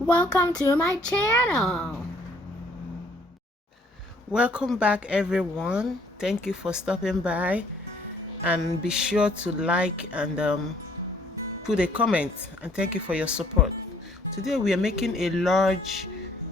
Welcome to my channel. Welcome back everyone. Thank you for stopping by, and be sure to like and put a comment, and thank you for your support. Today we are making a large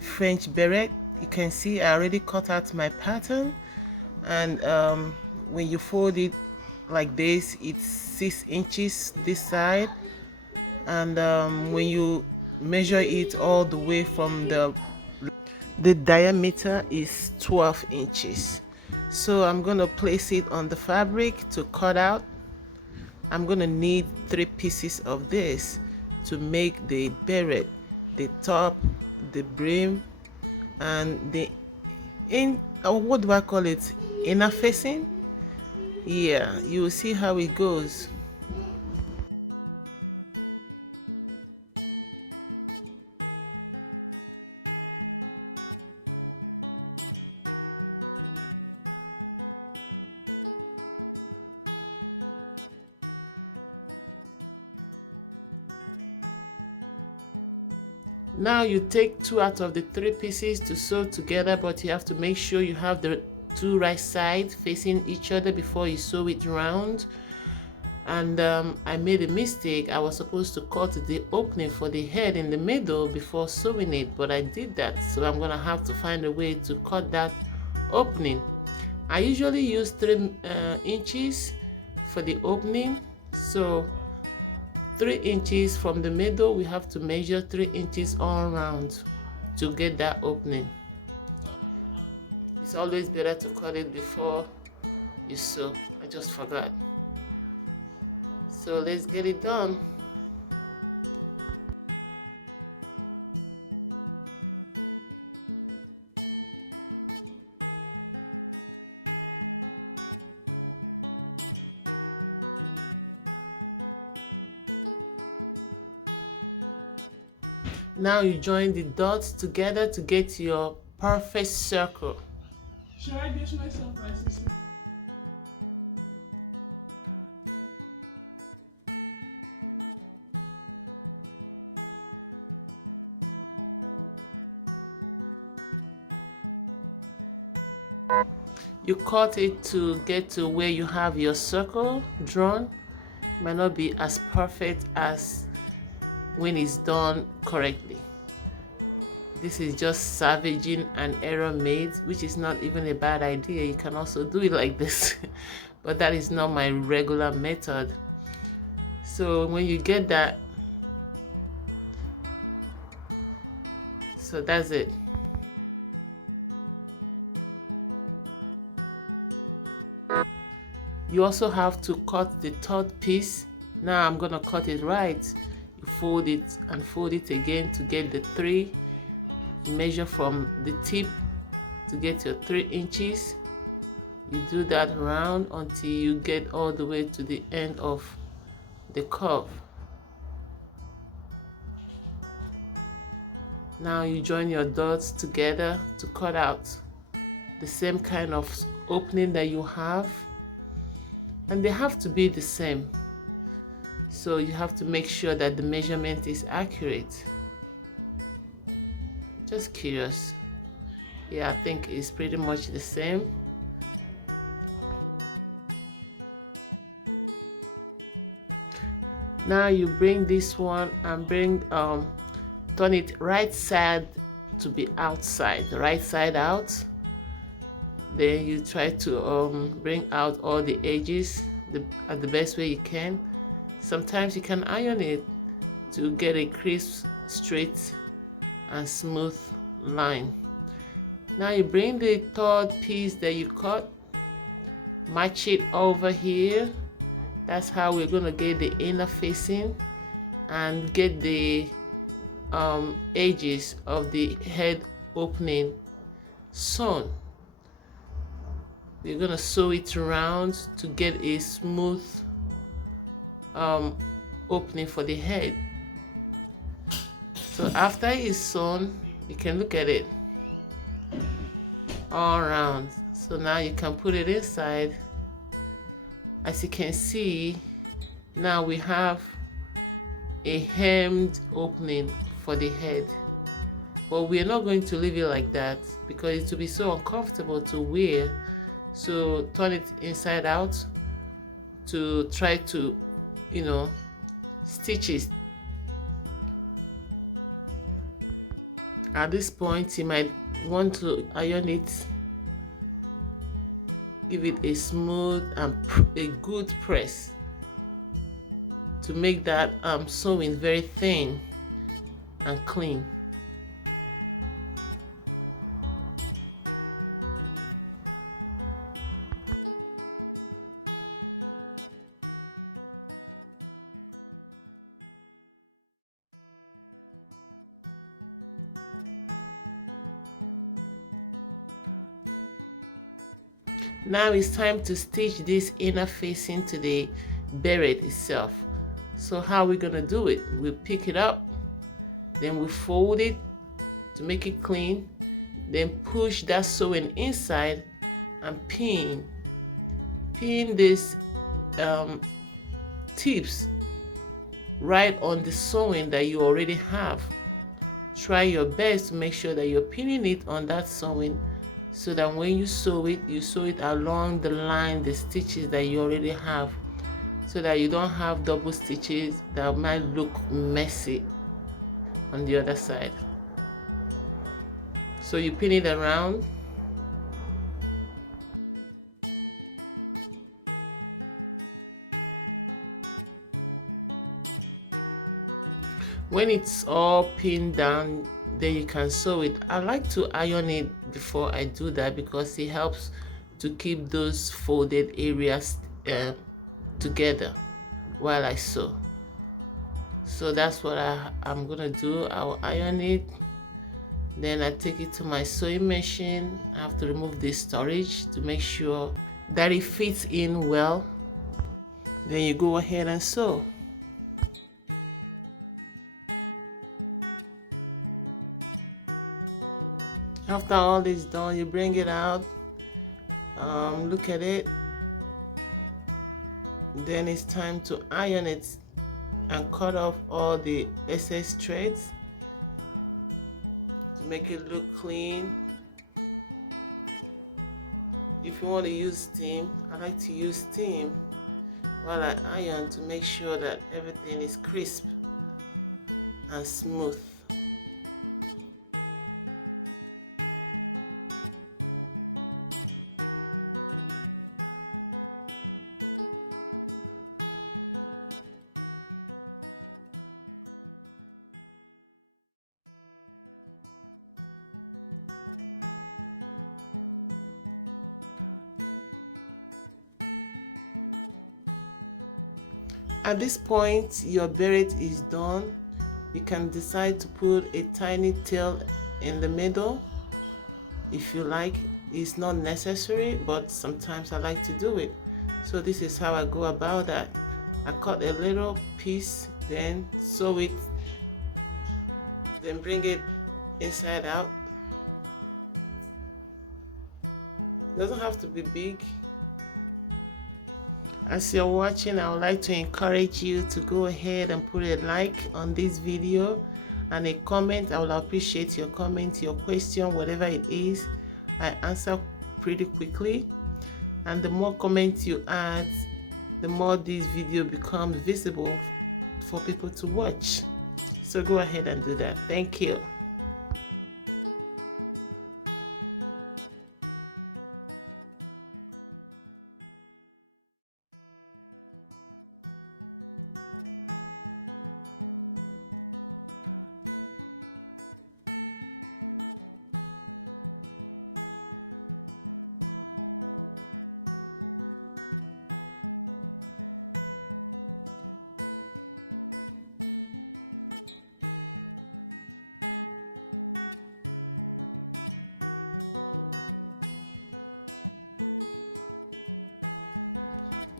French beret. You can see I already cut out my pattern, and when you fold it like this, it's 6 inches this side, and when you measure it all the way from the diameter is 12 inches. So I'm going to place it on the fabric to cut out. I'm going to need 3 pieces of this to make the beret, the top, the brim, and the what do I call it, inner facing. Yeah, you will see how it goes. Now you take 2 out of the 3 pieces to sew together, but you have to make sure you have the 2 right sides facing each other before you sew it round. And I made a mistake. I was supposed to cut the opening for the head in the middle before sewing it, but I did that, so I'm gonna have to find a way to cut that opening. I usually use 3 inches for the opening, so 3 inches from the middle. We have to measure 3 inches all around to get that opening. It's always better to cut it before you sew. I just forgot. So let's get it done. Now you join the dots together to get your perfect circle. Should I dish myself rice? You cut it to get to where you have your circle drawn. It might not be as perfect as when it's done correctly. This is just savaging an error made, which is not even a bad idea. You can also do it like this, but that is not my regular method. So when you get that, so that's it. You also have to cut the third piece. Now I'm gonna cut it right. You fold it and fold it again to get the 3. Measure from the tip to get your 3 inches. You do that round until you get all the way to the end of the curve. Now you join your dots together to cut out the same kind of opening that you have, and they have to be the same, so you have to make sure that the measurement is accurate. Just curious. Yeah, I think it's pretty much the same. Now you bring this one and turn it right side to be outside, the right side out. Then you try to bring out all the edges at the best way you can. Sometimes you can iron it to get a crisp, straight and smooth line. Now you bring the third piece that you cut, match it over here. That's how we're gonna get the inner facing and get the edges of the head opening sewn. We're gonna sew it around to get a smooth opening for the head. So after it's sewn, you can look at it all around. So now you can put it inside. As you can see, now we have a hemmed opening for the head. but we're not going to leave it like that because it will be so uncomfortable to wear. So turn it inside out to try to, you know, stitch it. At this point you might want to iron it, give it a smooth and a good press to make that sewing very thin and clean. Now it's time to stitch this inner facing to the beret itself. So how are we gonna do it? We pick it up, then we fold it to make it clean, then push that sewing inside and pin this tips right on the sewing that you already have. Try your best to make sure that you're pinning it on that sewing so that when you sew it along the line, the stitches that you already have, so that you don't have double stitches that might look messy on the other side. So you pin it around. When it's all pinned down, then you can sew it. I like to iron it before I do that because it helps to keep those folded areas together while I sew. So that's what I'm gonna do. I'll iron it, then I take it to my sewing machine. I have to remove this storage to make sure that it fits in well. Then you go ahead and sew. After all is done, you bring it out, look at it, then it's time to iron it and cut off all the excess threads to make it look clean. If you want to use steam, I like to use steam while I iron to make sure that everything is crisp and smooth. At this point, your beret is done. You can decide to put a tiny tail in the middle if you like. It's not necessary, but sometimes I like to do it. So this is how I go about that. I cut a little piece, then sew it, then bring it inside out. It doesn't have to be big. As you're watching, I would like to encourage you to go ahead and put a like on this video and a comment. I will appreciate your comment, your question, whatever it is. I answer pretty quickly, and the more comments you add, the more this video becomes visible for people to watch. So go ahead and do that. Thank you.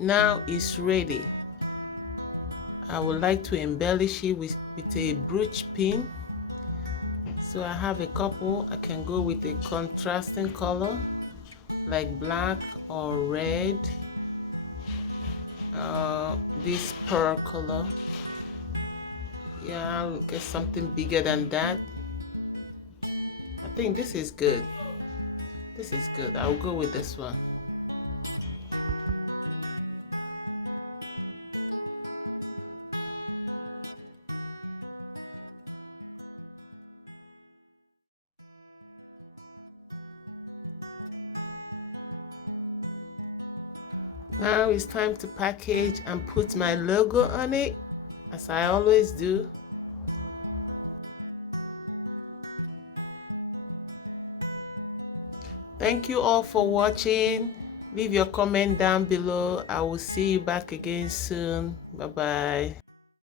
Now it's ready. I would like to embellish it with a brooch pin. So I have a couple. I can go with a contrasting color like black or red. This pearl color. Yeah, I'll get something bigger than that. I think this is good. This is good. I'll go with this one. Now it's time to package and put my logo on it, as I always do. Thank you all for watching. Leave your comment down below. I will see you back again soon. Bye bye.